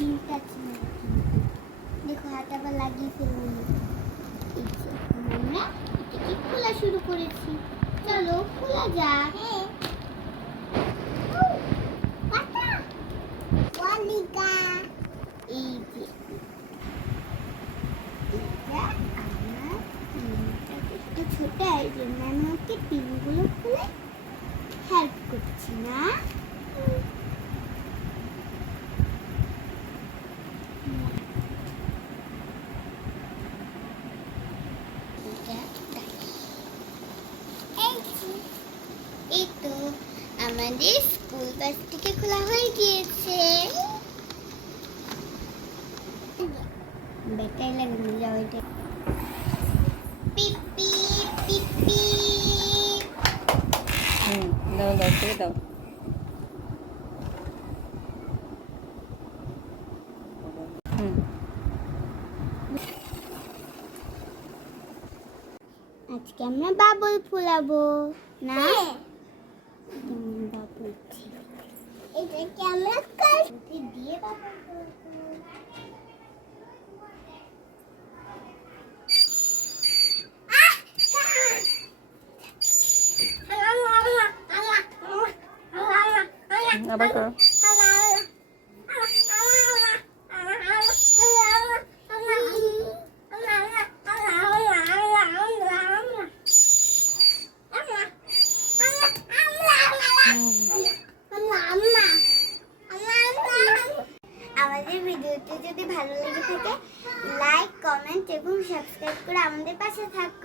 চিন্তা ছিল দেখো হাত আবার লাগিয়ে ফেললাম আমরা এটাকে খোলা শুরু করেছি চলো খোলা যাক এই যে এটা আমার একটু ছোট এই জন্য আমি ওকে পিনগুলো খুলে হেল্প করছি না এই তো আমাদের স্কুল বাসটিকে খোলা হয়ে গিয়েছে বেটাই লাগে যাও এটা পিপি পিপি দাও দাও করে দাও আজকে আমরা বাবুল ফুলাবো না বাবুল এটাকে আমরা কালকে দিয়ে বাবুল আবার করো আমাদের ভিডিওটি যদি ভালো লেগে থাকে লাইক কমেন্ট এবং সাবস্ক্রাইব করে আমাদের পাশে থাকুন।